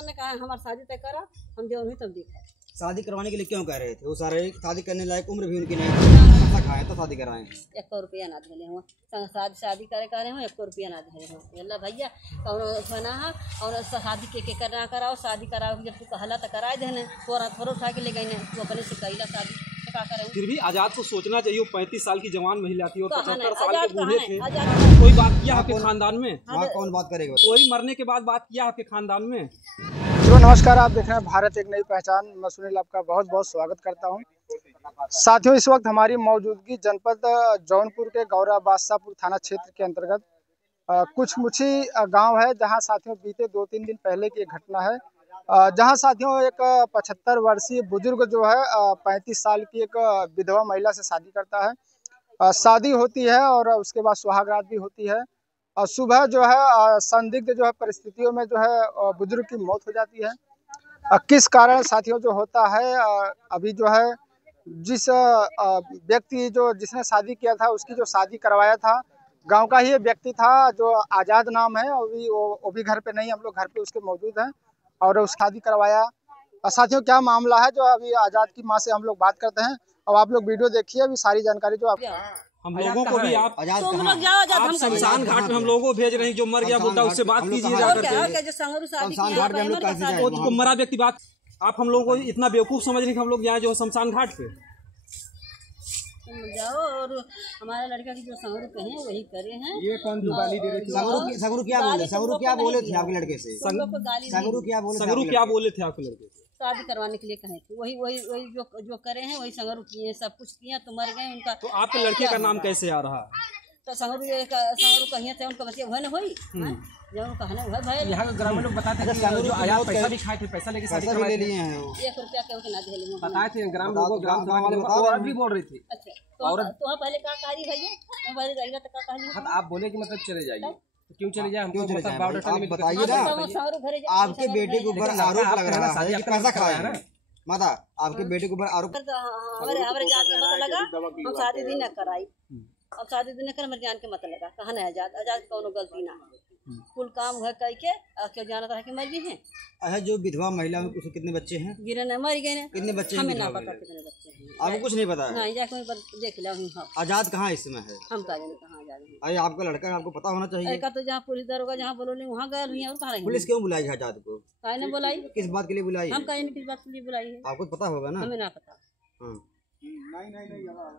Doctor ने कहा हमारी शादी तय करा, हम जो हुई तब देखा। शादी करवाने के लिए क्यों कह रहे थे? वो सारे शादी करने लायक उम्र भी उनकी नहीं थी, पैसा खाए तो शादी कराएं। 1 रुपया ना दिले हो शादी करे हो, 1 रुपया ना दिले हो। अल्लाह भैया कौन सुना है और शादी के करना कराओ, शादी कराओ जब तू कहला तो कराए देने, थोड़ा उठा के ले गई तू अपने से कैला शादी का करे। फिर भी आजाद को सोचना चाहिए, वो 35 साल की जवान महिला थी और 75 साल के बूढ़े थे। कोई बात किया आपके खानदान में? कौन बात करेगा? कोई मरने के बाद बात किया आपके खानदान में? तो नमस्कार, आप देख रहे हैं भारत एक नई पहचान। मैं सुनील आपका बहुत बहुत स्वागत करता हूं। साथियों, इस वक्त हमारी मौजूदगी जनपद जौनपुर के गौरा बादशाहपुर थाना क्षेत्र के अंतर्गत कुछ मुछी गांव है, जहां साथियों बीते 2-3 दिन पहले की एक घटना है, जहां साथियों एक 75 वर्षीय बुजुर्ग जो है 35 साल की एक विधवा महिला से शादी करता है। शादी होती है और उसके बाद सुहागरात भी होती है। सुबह जो है संदिग्ध जो है परिस्थितियों में जो है बुजुर्ग की मौत हो जाती है। किस कारण साथियों जो होता है, अभी जो है जिस व्यक्ति जो जिसने शादी किया था उसकी जो शादी करवाया था गांव का ही व्यक्ति था, जो आजाद नाम है। अभी वो भी घर पे नहीं, हम लोग घर पे उसके मौजूद हैं और उस शादी करवाया। साथियों क्या मामला है, जो अभी आजाद की माँ से हम लोग बात करते हैं। अब आप लोग वीडियो देखिए, अभी सारी जानकारी जो आप हम लोगों को भी आप शमशान घाट में हम लोगों को भेज रहे हैं। जो मर गया बोलता है उससे बात कीजिए जाकर के। मरा व्यक्ति बात आप हम लोगों को इतना बेवकूफ समझ रहे हैं कि हम लोग जाए जो शमशान घाट पे जाओ और हमारा लड़का की जो संगरू कहे वही करे हैं। ये कौन गाली दे रहे थे? सगरू क्या बोले थे आपके लड़के से? सगरू क्या बोले थे आपके लड़के से? शादी करवाने के लिए कहे थे, वही जो करे हैं वही संगरू किए, सब कुछ किया तो मर गए उनका। तो आपके लड़के का नाम कैसे आ रहा? तो संगरू कहिए थे उनका बच्चे हुए ना होई जब कहने हुआ भाई। यहाँ के ग्रामीण लोग बताते थे जो आजाद पैसा भी खाए थे, पैसा लेके शादी करवा लिए हैं। 1 रुपया के ना दिले बताए थे ग्राम लोगों, ग्राम सभा वाले भी बोल रही थी। अच्छा तो पहले क्या कही भैया, पहले रहेगा तो क्या कही? आप बोले कि मतलब चले जाइए, क्यों चले जाए? हमको बताइए ना, आपके बेटे के ऊपर आरोप लग रहा है कि पैसा खाया है। माता, आपके बेटे के ऊपर आरोप हमारे जान के मत लगा, हम शादी भी न कराई। अब शादी भी न कर हमारे जान के मत लगा, कहा ना आजाद कौन गलती ना है, कुल काम है कह के क्यों जाना था कि मर गई है। अच्छा, जो विधवा महिला में उसके कितने बच्चे हैं? गिरे न मर गए। कितने बच्चे हैं? हमें ना पता कितने बच्चे हैं, आपको कुछ नहीं पता? नहीं, जाके देख लिया हूं। आजाद कहाँ इस समय है? हम कहा जाने कहाँ आजाद है? अरे आपका लड़का, आपको पता होना चाहिए। लड़का तो जहाँ पुलिस दरोगा जहाँ बोलो वहाँ गए हुई और कहाँ रहेंगे? पुलिस क्यों बुलाई है आजाद को? काहे ने बुलाई? किस बात के लिए बुलाई? हम कहीं किस बात के लिए बुलाई है, आपको पता होगा ना? हमें ना पता।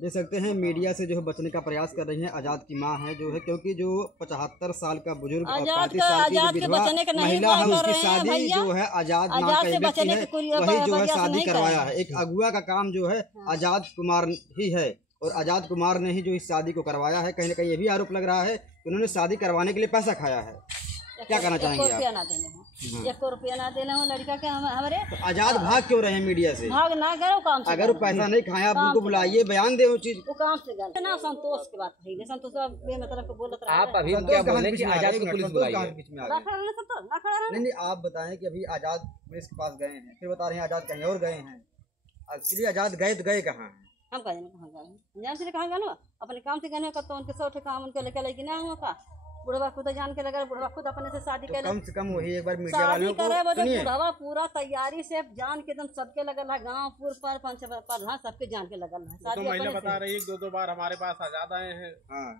देख सकते हैं मीडिया से जो है बचने का प्रयास कर रही है। आजाद की मां है जो है, क्योंकि जो 75 साल का बुजुर्ग और 35 साल की जो विधवा महिला है उसकी शादी जो है आजाद नाम का व्यक्ति है वही जो है शादी करवाया है। एक अगुआ का काम जो है आजाद कुमार ही है और आजाद कुमार ने ही जो इस शादी को करवाया है। कहीं ना कहीं ये भी आरोप लग रहा है कि उन्होंने शादी करवाने के लिए पैसा खाया है। क्या कहना चाहेंगे आप? 1 रुपया ना देना हो लड़का के हमारे। तो आजाद भाग क्यों रहे हैं मीडिया से? भाग ना करो काम से। अगर वो पैसा नहीं खाया आप उनको बुलाइए, बयान दे वो चीज। वो काम से गलत ना, संतोष की बात है। संतोष बेमतलब को बोलत रहा। आप अभी क्या बोले कि आजाद को पुलिस बुलाई है? नहीं, आप बताएं कि अभी आजाद पुलिस के पास गए हैं, फिर बता रहे हैं आजाद कहीं और गए हैं। एक्चुअली आजाद गए तो गए कहाँ हैं? हम कहाँ गए? जान से कहाँ गए? अपने काम से गए तो उनके 100 काम उनके लेके लेकिन ना हुआ। बुढ़वा खुद जान के लगा, बुढ़वा खुद अपने से शादी करे। कम से कम वही एक बार मीडिया वालों को सुनिए। बुढ़वा पूरा तैयारी से जान के एकदम सबके लगल है, गांव पूर पर प्रधान सबके जान के लगल है। शादी महिला बता रही है 2-2 बार हमारे पास आजाद आए हैं।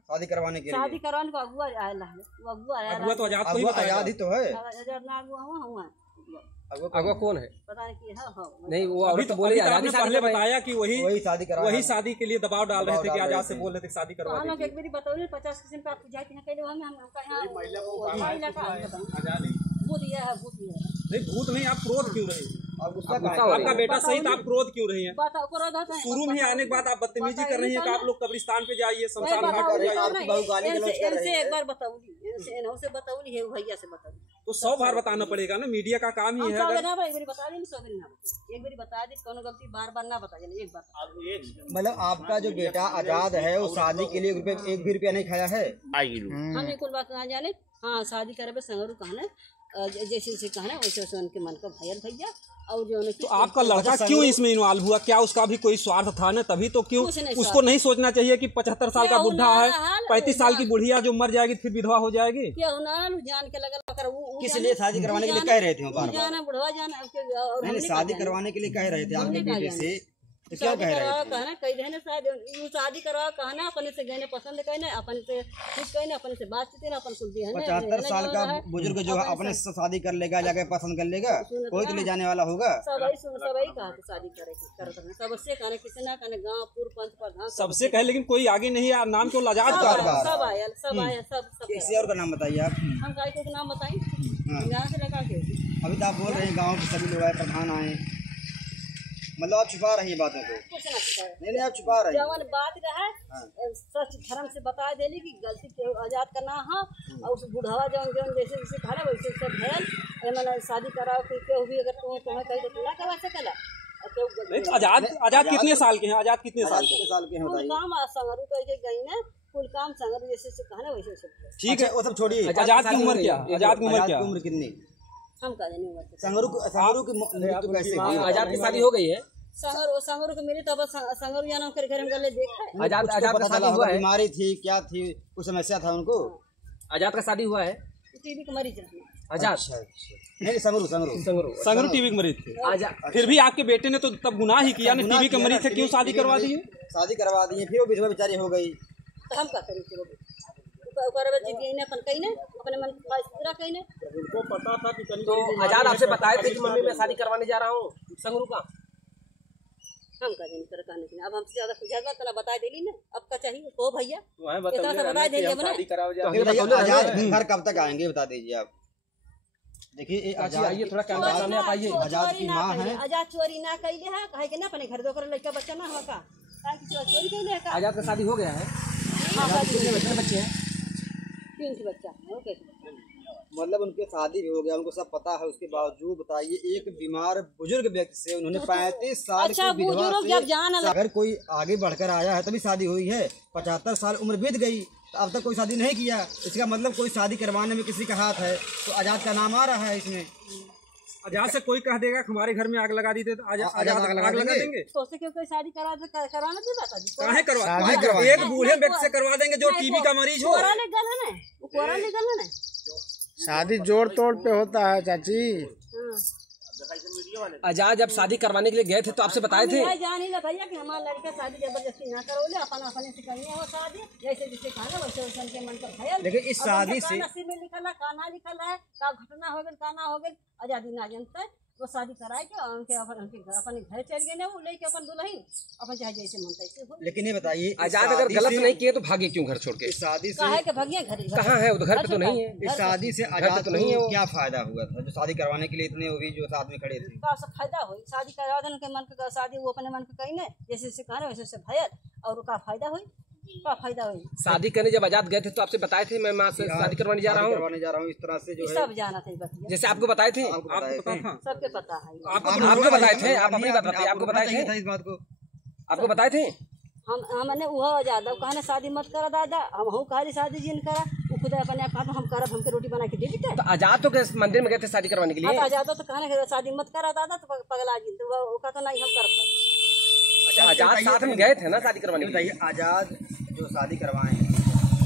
शादी करवाने के लिए। शादी करवाने को अगुआ आया है, अगुआ तो आजाद ही तो है। आजाद ना अगुआ हुआ अगुआ कौन है पता नहीं। नहीं, वो अभी तो बोले पहले बताया कि वही शादी के लिए दबाव डाल रहे थे कि आजाद से बोल रहे थे शादी करवा दीजिए। एक बारी बताओ 50 किस्म का आप जाए नहीं, भूत नहीं, आप क्रोध क्यों रहे? आपका बेटा सही था, आप क्रोध क्यों रही हैं? शुरू में ही आने के बाद आप बदतमीजी कर रही हैं कि आप लोग कब्रिस्तान पे जाइए, शमशान घाट पे जाइए। एक बार बताऊंगी से बताऊंगी है भैया से बताऊंगी तो 100 बार बताना पड़ेगा ना, मीडिया का काम ही है। एक बार बता दी, 100 बार ना एक बार बता दी, कोनो गलती बार ना बता देना, एक बार। मतलब आपका जो बेटा आजाद है वो शादी के लिए 1 भी रुपया नहीं खाया है? हम कुल बात ना जाने। हाँ, शादी करे संगरू कहने जैसे जैसे कहना वैसे वैसे उनके मन का भयल भैया। और जो तो आपका लड़का क्यों इसमें इन्वॉल्व हुआ? क्या उसका भी कोई स्वार्थ था ना? तभी तो क्यों उसको नहीं सोचना चाहिए कि 75 साल का बुढ़ा है, 35 साल की बुढ़िया जो मर जाएगी फिर विधवा हो जाएगी? जान के लगा किस लिए शादी करवाने के लिए कह रहे थे? बुढ़वा जाना शादी करवाने के लिए कह रहे थे आपके बेटे से, तो क्या कह रहे थे? कहना कही रहे शायद शादी करवा कहना अपने से गए पसंद कहने अपने से ठीक कहने अपने से बातचीत ना अपन कुल 75 साल का बुजुर्ग जो है अपने से शादी कर लेगा, जाके पसंद कर लेगा, कोई तो ले जाने वाला होगा। सबई कहा शादी करे सबसे कहने किसी ना कहने गाँव पूर्व पंच प्रधान सबसे कहे, लेकिन कोई आगे नहीं है। नाम क्यों लाजाद का? सब आया सब किसी और का नाम बताइए आप। हम गाय के नाम बताइए यहाँ से लगा के। अभी तो आप बोल रहे हैं गाँव के सभी लोग आए, प्रधान आए, मतलब आप छुपा रही है बातों को। कुछ ना नहीं आप छुपा रही है। जवन बात रहा सच धर्म से बता देली कि गलती के आजाद करना है। और उस बुढ़ावा जवन जवन जैसे जैसे खाना वैसे सब भयल मैंने शादी कराओ कि केहू भी अगर तुम्हें कही तो ना करवा सकेला। नहीं तो आजाद कितने साल के हैं? आजाद कितने साल के हैं? काम संगरू करके गई ना कुल काम संगरू जैसे कहना वैसे सब ठीक है। वो सब छोड़िए। आजाद की उम्र क्या? आजाद की उम्र क्या? उम्र कितनी? हम कह नहीं उम्र संगरू की मृत्यु कैसे? आजाद की शादी हो गई है? संगरू को मेरी तब संगरू जाना कर घर में गले देखा है। आजाद का शादी हुआ है? बीमारी थी क्या थी, कुछ समस्या था उनको? आजाद का शादी हुआ है? टीबी का मरीज है आजाद। नहीं संगरू टीबी के मरीज थे। आजाद फिर भी आपके बेटे ने तो तब गुनाह ही किया ना, टीबी के मरीज थे, क्यों शादी करवा दिए? शादी करवा दिए, फिर वो विधवा बेचारी हो गई। हम क्या करें? अपने मन उनको पता था कि तो आजाद आपसे बताए थे कि मम्मी मैं शादी करवाने जा रहा हूँ संगरू का? हम का नहीं कर कहने के अब हमसे ज्यादा तना बता देली ना। अब का चाहिए को भैया बता दीजिए। घर कब तक आएंगे बता दीजिए आप। देखिए आइए थोड़ा कैमरा सामने आप आइए। आजाद की माँ है। आजाद चोरी ना कैले है कहे के ना अपने घर दोकर लड़का बच्चा ना होगा चोरी कैले है। आजाद का शादी हो गया है? कितने बच्चे हैं? 3 बच्चा है। मतलब उनके शादी भी हो गया, उनको सब पता है, उसके बावजूद बताइए एक बीमार बुजुर्ग व्यक्ति से उन्होंने 35 साल की विधवा से अगर कोई आगे बढ़कर आया है तभी शादी हुई है। 75 साल उम्र बीत गई तो अब तक कोई शादी नहीं किया, इसका मतलब कोई शादी करवाने में किसी का हाथ है। तो आजाद का नाम आ रहा है इसमें। आजाद से कोई कह देगा हमारे घर में आग लगा दी थे तो आजाद आग लगा देंगे। सोचते क्यों कोई शादी कराना काहे करवा? एक बूढ़े व्यक्ति से करवा देंगे जो टीबी का मरीज हो। शादी जोड़ तोड़ पे होता है चाची। आजाद जब शादी करवाने के लिए गए थे तो आपसे बताए थे? जानी ना भैया कि हमारा लड़का शादी जबरदस्ती ना करो ले अपन अपने से करनी है वो शादी जैसे जिसे कहना वैसे वैसे उनके मन पर भयल। लेकिन इस शादी से नसीब में लिखल है काना लिखल है का घटना हो गई काना हो गई आजादी ना जानता वो शादी कराए के उनके अपने घर चल गए ना वो लेके अपन दुल्हन अपन चाहे जैसे मन तैसे हो। लेकिन ये बताइए आजाद अगर गलत नहीं किए तो भागे क्यों घर छोड़ के? इस शादी से काहे के भागिया घर कहाँ है? वो घर पे तो नहीं है। इस शादी से आजाद तो नहीं है। क्या फायदा हुआ था जो शादी करवाने के लिए इतने वो भी जो साथ में खड़े थे? का सब फायदा हुई शादी करवा देने के मन का शादी वो अपने मन का कहीं नहीं जैसे जैसे कहना वैसे वैसे भयल और का फायदा हुई का फायदा हुई। शादी करने जब आजाद गए थे तो आपसे बताए थे मैं माँ से शादी करवाने जा रहा हूँ इस तरह से जो है सब जाना था जैसे आपको बताए थे? सबके पता है। आपको बताए थे? आप अपनी बात बताइए। आपको बताए थे इस बात को? आपको बताए थे? हमने वह ज्यादा कहना शादी मत करा दादा हम हूँ कहा शादी जिन करा वो खुद अपने आप हम करब हमके रोटी बना के दे देते। तो आजाद तो मंदिर में गए थे शादी करवाने के लिए? आजाद तो कहना शादी मत करा दादा तो पगला जी तो वो तो नहीं हम कर पाए। आजाद साथ में गए थे ना शादी करवाने? बताइए आजाद जो शादी करवाए हैं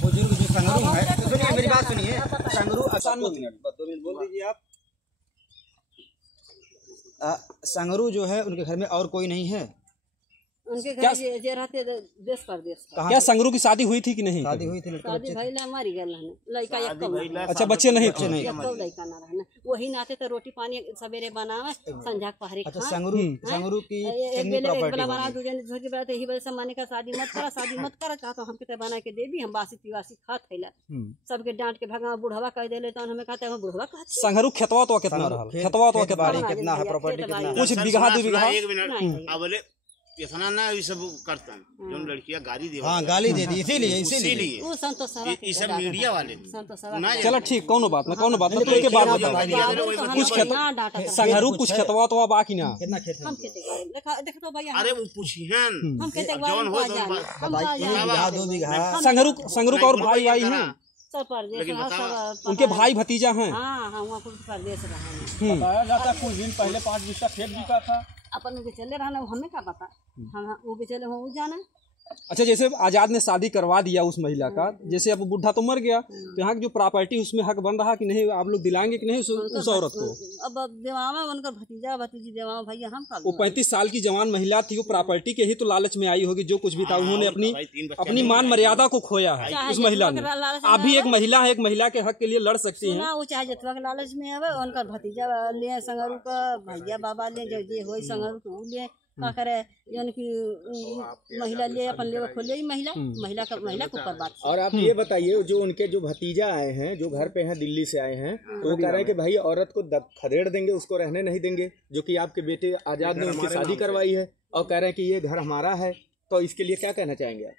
बुजुर्ग जो संगरू है, तो सुनिए मेरी बात सुनिए। संगरू 2 मिनट बोल दीजिए आप। संगरू जो है उनके घर में और कोई नहीं है? उनके घर जे रहते देश परदेश। क्या संगरू की शादी हुई थी कि नहीं? शादी हुई थी, शादी भइला हमारी गल लड़का एक कम। अच्छा बच्चे नहीं थे? लड़का ना रहना वही नाते तो रोटी पानी सवेरे बनावे संझा पहरे खा। संगरू की एक बेला बना दूजे झोके बात यही वजह से माने का शादी मत कर का तो हमके तो बना के देबी हम बासी तिवासी खा थैला सबके डांट के भगा बुढ़वा कह देले तो हमें कहते हैं बुढ़वा कह। संगरू खेतवा तो कितना रहल? खेतवा तो कितना है? प्रॉपर्टी कितना है? कुछ बीघा 2 बीघा? एक मिनट अब बोले इतना ना ये सब करता जो लड़कियां गाली दे। हाँ गाली दे दी इसीलिए वो संतोष ये सब मीडिया वाले चलो ठीक कोनो बात ना तो के बाद बताओ कुछ खेत संगरू कुछ खेतवा तो बाकी ना कितना खेत है? हम खेते देख तो भैया अरे वो पूछिहन हम खेते जौन हो बताइए 2 बीघा। संगरू का और भाई हैं सब परदेश रहा, सब उनके भाई भतीजा हैं? हाँ हाँ, वहाँ कुछ परदेश रहा। बताया जाता कुछ दिन पहले 5 बिस्सा खेत बिका था। अपन के चले रहा, हमें क्या पता, हम वो भी चले वो जाना। अच्छा, जैसे आजाद ने शादी करवा दिया उस महिला का, जैसे अब बुढ़ा तो मर गया, तो यहाँ की जो प्रॉपर्टी उसमें हक बन रहा कि नहीं, आप लोग दिलाएंगे कि नहीं उस औरत को? अब देवामा उनका भतीजा भतीजी देवामा भैया हम वो 35 साल की जवान महिला थी, वो प्रॉपर्टी के ही तो लालच में आई होगी, जो कुछ भी था उन्होंने अपनी मान मर्यादा को खोया है उस महिला ने। आप भी एक महिला है, एक महिला के हक के लिए लड़ सकती हैं। वो चाहे जतवा के लालच में है, उनका भतीजा ले संगरू का भैया बाबा ले जो हो संगरू को ले का करे, यानी कि महिला ले अपन ले खोले महिला का महिला के ऊपर बात। और आप ये बताइए, जो उनके जो भतीजा आए हैं, जो घर पे हैं, दिल्ली से आए हैं, तो वो कह रहे हैं कि भाई औरत को खदेड़ देंगे, उसको रहने नहीं देंगे, जो कि आपके बेटे आजाद ने उनकी शादी करवाई है, और कह रहे हैं कि ये घर हमारा है। तो इसके लिए क्या कहना चाहेंगे आप?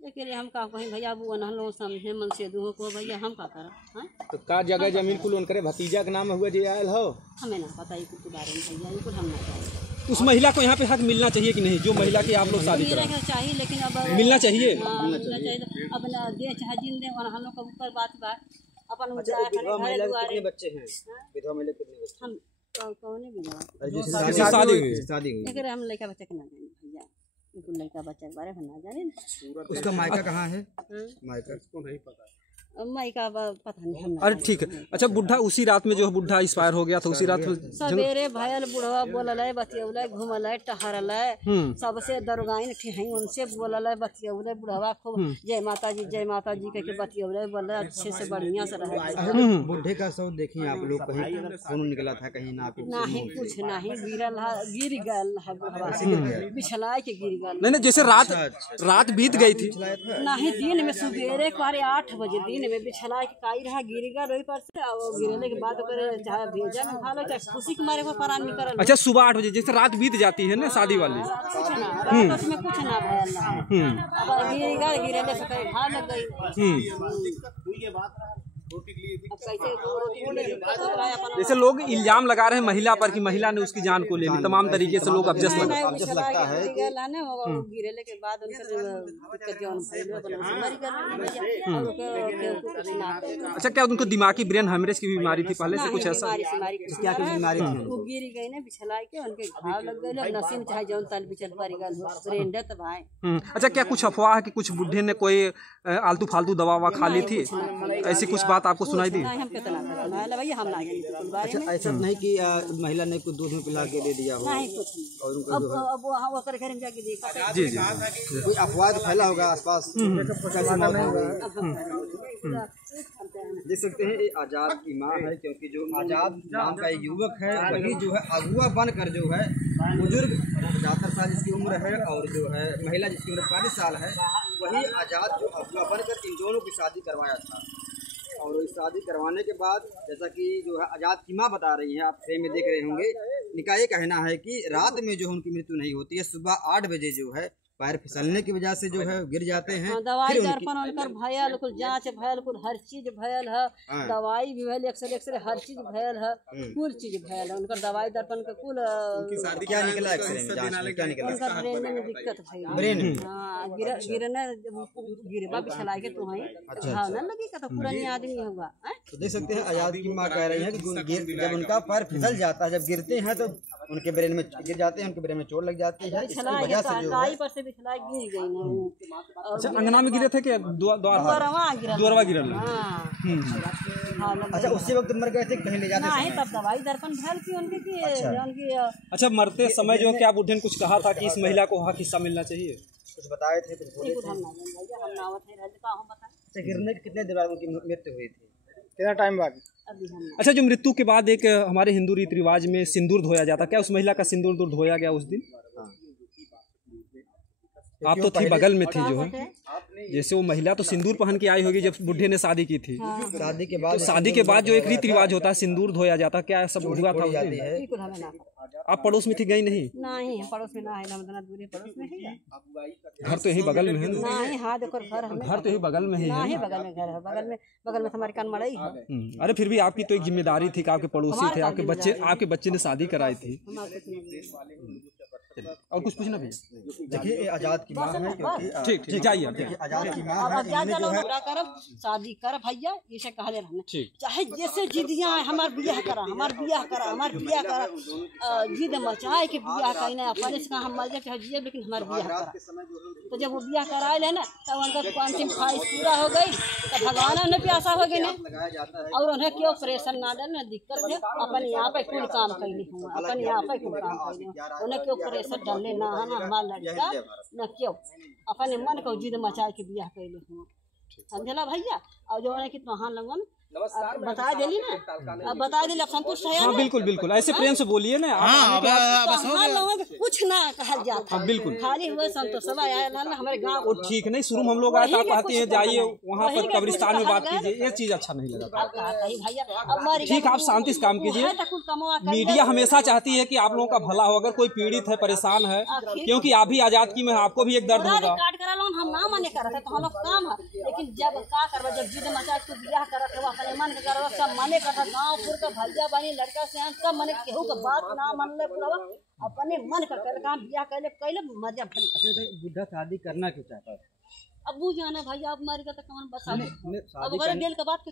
इसके लिए हम का कहें भैया, वो अनहन लोग समझे मन से दो को भैया, हम का करा। तो का जगह जमीन कुल उनके भतीजा के नाम हुआ जो आयल हो, हमें ना पता है कुछ बारे में भैया, ये कुछ हम ना चाहिए। उस महिला को यहाँ पे हक मिलना चाहिए कि नहीं, जो महिला की आप लोग शादी मिलना चाहिए, लेकिन अब मिलना चाहिए, मिलना चाहिए। अब ना दे चाहे जिन दे, और हम लोग का ऊपर बात बा अपन विधवा महिला कितने बच्चे हैं? विधवा महिला कितने बच्चे? हम कौन शादी हुई, हम लड़का बच्चा के ना जाने भैया, लड़का बच्चा के बारे में ना जाने। उसका मायका कहाँ है? मायका उसको नहीं पता। मायका पता नहीं हम। अरे ठीक है। अच्छा, बुढ़ा उसी रात में जो है बुढ़ा एक्सपायर हो गया था, उसी रात में सवेरे भयल बुढ़वा बोलल बतियौल घूमल टहरल, सबसे दरोगाइन ठेहई उनसे बोलल बतियौल, बुढ़वा खूब जय माता जी कह के बतियौल, बोल अच्छे से बढ़िया से रहे। बुढ़े का सब देखिए आप लोग, कहीं खून निकला था, कहीं नहीं कुछ नहीं, गिर गल है बुढ़वा से, बिछलाए के गिर गल। नहीं, जैसे रात बीत गई थी, नहीं दिन में सवेरे 8 बजे दिन में बिछला के काई रहा, गिर गया रोई पर से, और गिरने के बाद चाहे भेजा में खा लो, चाहे खुशी के मारे को परान निकल। अच्छा, सुबह 8 बजे जैसे रात बीत जाती है ना शादी वाली, कुछ ना रात उसमें कुछ ना भयल ना, अब गिर गया, गिरने से कहीं घा लग गई। जैसे लोग इल्जाम लगा रहे हैं महिला पर कि महिला ने उसकी जान को ले ली, तमाम तरीके से लोग अबजस लगता है। गिरने के बाद अच्छा, क्या उनको दिमागी ब्रेन हेमरेज की बीमारी थी पहले से, कुछ ऐसा? क्या बीमारी थी? वो गिर गई ना बिछला के, उनके घाव लग गए, नसीम चाहे जौन ताल बिचल पड़ गल ब्रेन डेथ भाई। अच्छा, क्या कुछ अफवाह है कि कुछ बुढ़े ने कोई आलतू फालतू दवा खा ली थी, ऐसी कुछ बात आपको सुनाई दी? हम कितना भैया, हम ना जाने। ऐसा नहीं कि महिला ने कुछ दूध में पिला के दे दिया हो? नहीं कुछ नहीं। और उनको अब वो घर में जाके देखा। जी, कोई अफवाह तो फैला होगा आसपास? देख सकते हैं, ये आजाद की माँ है, क्योंकि जो आजाद नाम का युवक है वही जो है अगुआ बनकर जो है बुजुर्ग 75 साल जिसकी उम्र है, और जो है महिला जिसकी उम्र 45 साल है, वही आजाद जो अगुआ बनकर इन दोनों की शादी करवाया था। और इस शादी करवाने के बाद, जैसा कि जो है आजाद की माँ बता रही है, आप फ्रेम में देख रहे होंगे, इनका ये कहना है कि रात में जो उनकी मृत्यु नहीं होती है, सुबह 8 बजे जो है पैर फिसलने की वजह से जो है गिर जाते हैं। दवाई दर्पण उनकर भयल, कुल जांच भयल, कुल हर चीज भयल है, दवाई भी भयल, एक्सरे हर चीज भयल है, कुल चीज भयल है उनकर दवाई दर्पण का कुल। क्या निकला एक्सरे में, जांच में क्या निकला? उनका ब्रेन में दिक्कत है, ब्रेन में। हाँ, गिरने गिरबा बिछला के तो है, घाव न लगी का, तो पुरानी आदमी होगा। तो देख सकते हैं, आजाद की माँ कह रही है कि जब उनका पैर फिसल जाता है, जब गिरते हैं तो उनके ब्रेन में गिर जाते हैं, उनके ब्रेन में चोट लग जाती है, इसकी वजह से जो है बिछला गिर गई ना। अच्छा, अंगना में गिरे थे कि द्वारवा गिरल? अच्छा, उसी वक्त मर गए थे, कहीं ले जाते नहीं, तब दवाई दर्पण भैल की उनकी। अच्छा, मरते समय जो क्या बुढ़े ने कुछ कहा था कि इस महिला को हक हिस्सा मिलना चाहिए, कुछ बताए थे? अच्छा, गिरने के कितने देर बाद उनकी मृत्यु हुई थी? कितना टाइम बाद? अच्छा, जो मृत्यु के बाद एक हमारे हिंदू रीति रिवाज में सिंदूर धोया जाता, क्या उस महिला का सिंदूर धोया गया उस दिन? आप तो थी बगल में थी, जो है जैसे वो महिला तो सिंदूर पहन के आई होगी जब बुढ़े ने शादी की थी। शादी के बाद, तो शादी के बाद जो एक रीति रिवाज होता है सिंदूर धोया जाता, क्या सब हुआ था उस दिन? आप पड़ोस में थी, गई नहीं? नहीं, पड़ोस में ना है, हम दूरी पड़ोस में है। घर तो यही बगल में है ना? नहीं, हाँ देखो घर तो यही बगल में ही है। नहीं, बगल में घर है, बगल में हमारे कान मड़ई है। अरे फिर भी आपकी तो एक जिम्मेदारी थी कि आपके पड़ोसी थे, आपके बच्चे ने शादी कराई थी। और कुछ पूछना भैया? देखिए ये आजाद की माँ है, क्योंकि ठीक ठीक जाइए आप देखिए आजाद की माँ अब है, आजाद इन्होंने जो है पूरा करब शादी कर भैया इसे कहले रहने ठीक। चाहे जैसे जिदियाँ हमार बियाह करा हमार बियाह करा जिद मचाए के बियाह कहीं अपने से हम मर जाए चाहे जिए लेकिन हमार बियाह करा। तो जब वो बियाह करा ले ना तब उनका अंतिम ख्वाहिश पूरा हो गई तो भगवान उन्हें प्यासा हो गई ना और उन्हें क्यों प्रेशर ना डर ना दिक्कत है अपन यहाँ पे कुल काम कैली हूँ अपन यहाँ पे कुल काम कैली उन्हें क्यों प्रेशर डालने ना है ना हमारा लड़का न क्यों अपने मन को जिद मचाए के बियाह कैले हूँ समझला भैया। और जो है कि तुहां लगन बता दिली ना अब बता दिली अब संतुष्ट है। हाँ बिल्कुल बिल्कुल ऐसे प्रेम से बोलिए ना कुछ ना कहल जाता बिल्कुल खाली हुए संतोष हमारे गाँव और ठीक नहीं शुरू में हम लोग आए आप आते हैं जाइए वहाँ पर कब्रिस्तान में बात कीजिए ये चीज अच्छा नहीं लगा। ठीक आप शांति से काम कीजिए। मीडिया हमेशा चाहती है कि आप लोगों का भला हो अगर कोई पीड़ित है परेशान है क्योंकि आप भी आजाद की में आपको भी एक दर्द होगा। हम ना मने कर रहे तो हम लोग काम है लेकिन जब का करवा जब जिद मचा के बियाह करत है अपने मन के करवा सब मने करता गाँव पुर का भैया बनी लड़का से सब मने केहू के बात ना मन ले पूरा अपने मन का कर काम बियाह कैले मजा भली। बुढ़ा शादी करना क्यों चाहता है? अबू जाने भैया अब मर गया तो कौन बता अब अगर दिल का बात के